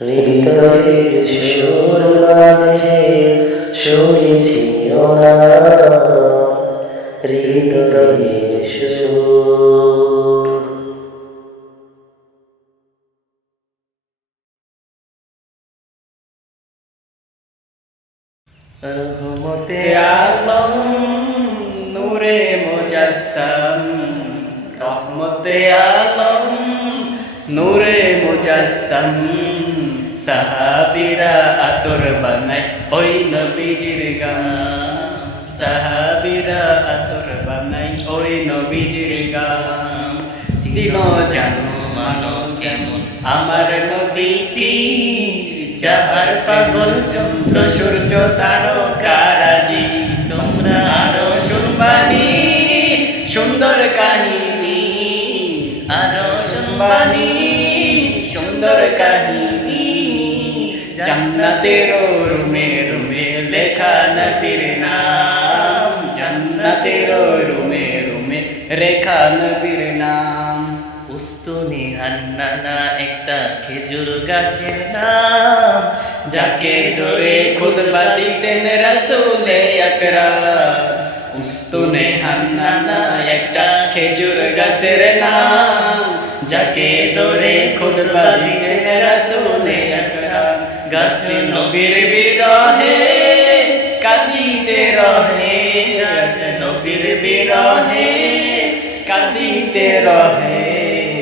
হৃদয়ের সুর মাঝে শুনেছি হৃদয়ের সুর। রহমতে আলম নূরে মুজাসসাম রহমতে আলম নূরে মুজাসসাম সাহাবীরা আতর বানায়, ওই নবীজির গান। সাহাবিরা আতর বানায়, ওই নবীজির গান। জানো মানো কেমন আমার নবীজি? যাহার পাগল চন্দ্র, সূর্য তারকারাজি তোমরা আরও শুনবানি, সুন্দর কাহিনী। আরও শুনবানি, সুন্দর কাহিনী। জান্নাতের রুমে রুমে লেখা নবীর নাম। জান্নাতের রুমে রুমে রেখা নবীর নাম। উস্তুনি হান্নানা একটা খেজুর গাছের নাম। যাকে ধরে খুদবা দিতেন রসুলে আকরাম। উস্তুনে হান্নানা একটা খেজুর গাছের নাম। যাকে ধরে খুদবা দিতেন নবীর বিরহে কাঁদিতে রহে নবীর বিরহে কাঁদিতে রহে।